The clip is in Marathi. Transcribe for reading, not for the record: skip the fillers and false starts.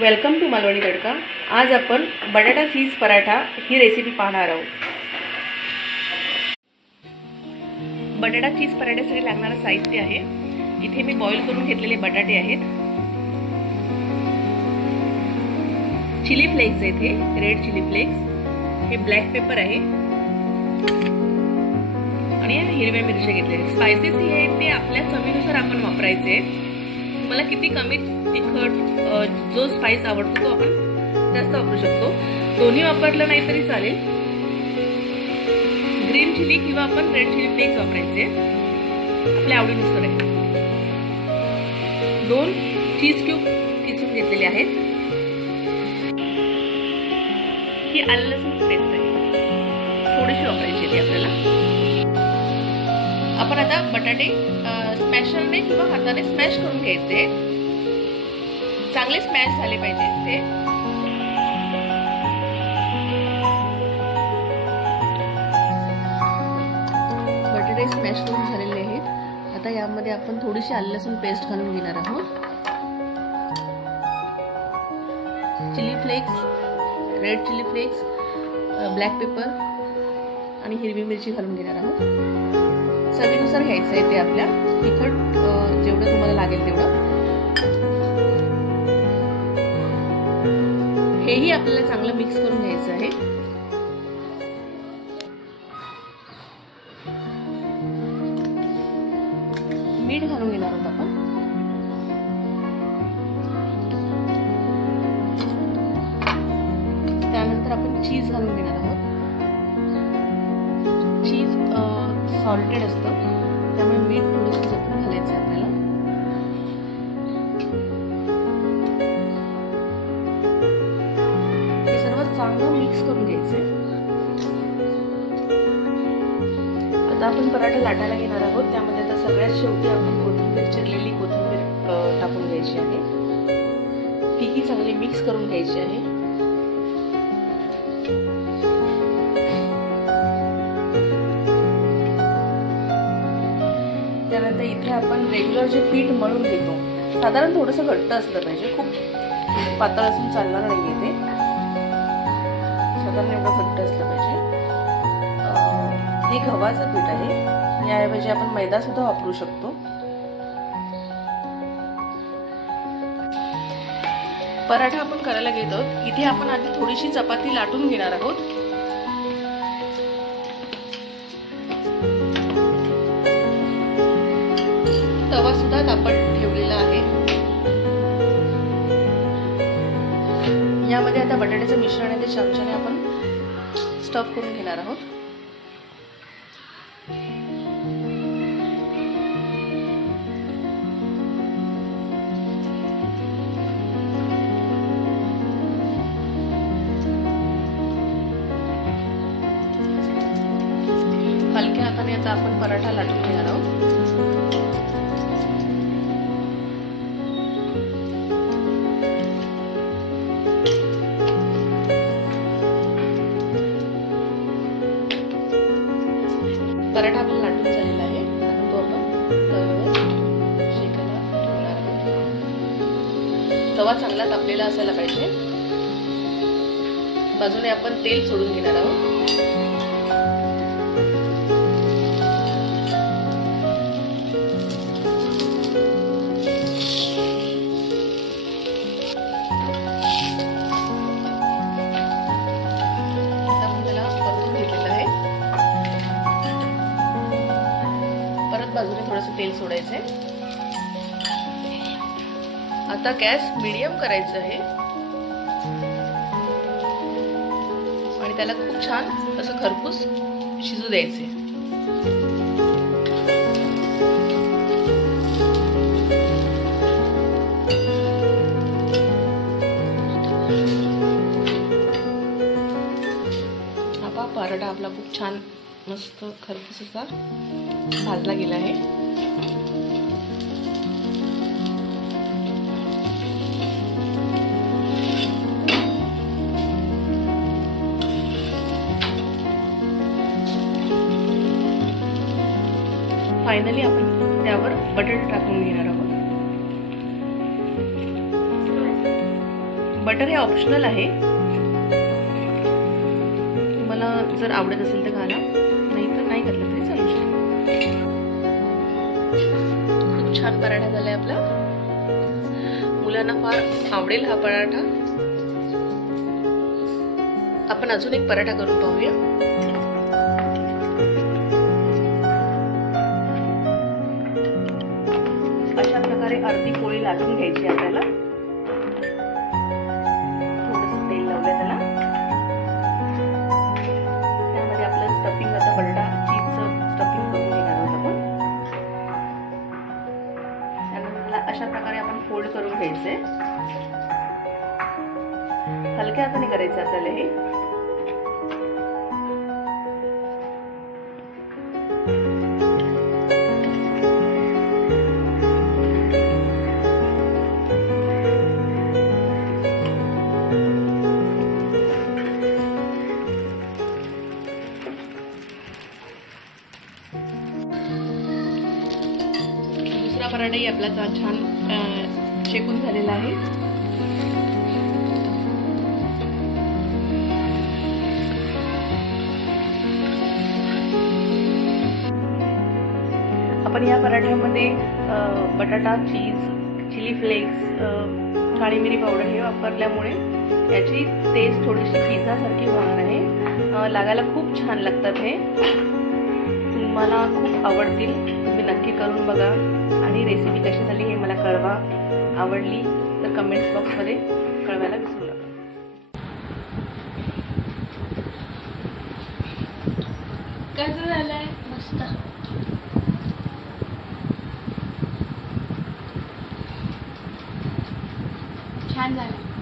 वेलकम टू मालवणी तडका। आज आपण बटाटा चीज पराठा ही रेसिपी पाहणार आहोत। बटाटा चीज पराठ्यासाठी लागणारं साहित्य आहे, इथे मी बॉईल करून घेतलेले बटाटे आहेत, चिली फ्लेक्स आहेत, हे रेड चिली फ्लेक्स, हे ब्लॅक पेपर आहे आणि हिरव्या मिरच्या घेतलेल्या। स्पायसेस हे आहेत ते आपल्या चवीनुसार आपण वापरायचे। तुम्हाला किती कमी तिखट जो स्पाइस आवडतो तो आपण जास्त वापरू शकतो। दोन्ही वापरलं नाही तरी चालेल। ग्रीन चिली किंवा आपण रेड चिली फ्लेक्स वापरायचे, आपल्या आवडीनुसार आहे। 2 चीज क्यूब किसून घेतलेले आहेत। ही आलं लसूण पेस्ट आहे, थोडीशी वापरायची ती आपल्याला। आपण आता बटाटे स्मॅशरने किंवा हाताने स्मॅश करून घ्यायचे, चांगले स्मॅश झाले पाहिजे ते। बटाटे स्मॅश करून झालेले आहेत। आता यामध्ये आपण थोडीशी आलं लसूण पेस्ट घालून घेणार आहोत, chilli flakes, red chilli flakes, black pepper आणि हिरवी मिरची घालून घेणार आहोत। चवीनुसार घ्यायचं आहे ते आपल्या, तिखट जेवढं तुम्हाला लागेल तेवढं। हेही आपल्याला चांगलं मिक्स करून घ्यायचं आहे। मीठ घालून घेणार आहोत आपण। त्यानंतर आपण चीज घालून घेणार आहोत। चीज सॉल्टेड असतं, त्यामुळे मीठ थोडंसं जपून घालायचं आपल्याला। हे सर्व चांगलं मिक्स करून घ्यायचे। आता आपण पराठा लाटायला घेणार आहोत। त्यामध्ये आता सगळ्यात शेवटी आपण कोथिंबीर, चिरलेली कोथिंबीर टाकून घ्यायची आहे। ही चांगली मिक्स करून घ्यायची आहे। त्यानंतर इथे आपण रेग्युलर जे पीठ मळून घेतो, साधारण थोडंसं घट्ट असलं पाहिजे, खूप पातळ असून चालणार नाहीये ते, साधारण एवढं घट्ट असलं पाहिजे। हे गव्हाचं पीठ आहे, याऐवजी आपण मैदा सुद्धा वापरू शकतो। पराठा आपण करायला घेत आहोत। इथे आपण आधी थोडीशी चपाती लाटून घेणार आहोत। तवा सुद्धा तापत ठेवलेला आहे। यामध्ये आता बटाट्याचं मिश्रण आहे ते चमच्याने आपण स्टफ करून घेणार आहोत। हलक्या हाताने आता आपण पराठा लाटून घेणार आहोत। पराठा आपण लाटून झालेला आहे, आता तो आपण तव्यावर शेकायला ठेवणार आहोत। तवा चांगला तापलेला असायला पाहिजे। बाजूने आपण तेल सोडून घेणार आहोत। बाजूने थोडंसं तेल सोडायचंय। आता गॅस मीडियम करायचं आहे आणि त्याला खूप छान असं खरपूस शिजू द्यायचे। आता पराठा आपला खूप छान मस्त खरपूस असा भाजला गेला आहे। फायनली आपण त्यावर बटाटे टाकून घेणार आहोत। बटर हे ऑप्शनल आहे, तुम्हाला जर आवडत असेल तर घाला, नाही तर नाही घातलं तरी चालू शकतं. खूप छान पराठा झालाय आपला. मुलांना फार आवडेल हा पराठा. आपण अजून एक पराठा करून पाहूया. अशा प्रकारे अर्धी पोळी लाटून घ्यायची आपल्याला. थोडंसं तेल लावूया त्याला. त्यामध्ये आपलं स्टफिंग, आता बटाटा चीजचं स्टफिंग करून घेणार आहोत आपण. त्यानंतर त्याला अशा प्रकारे आपण फोल्ड करून घ्यायचंय. हलक्या हाताने करायचं आपल्याला हे. दुसरा पराठाही आपला छान शेकून झालेला आहे. आपण या पराठ्यामध्ये बटाटा, चीज, चिली फ्लेक्स, काळी मिरी पावडर हे वापरल्यामुळे याची टेस्ट थोडीशी पिझ्झासारखी होणार आहे. लागायला खूप छान लागतात हे. तुम्हाला खूप आवडतील. तुम्ही नक्की करून बघा आणि रेसिपी कशी झाली हे मला कळवा. आवडली तर कमेंट्स बॉक्समध्ये कळवायला विसरू नका. कसं झालंय? मस्त. छान झालं.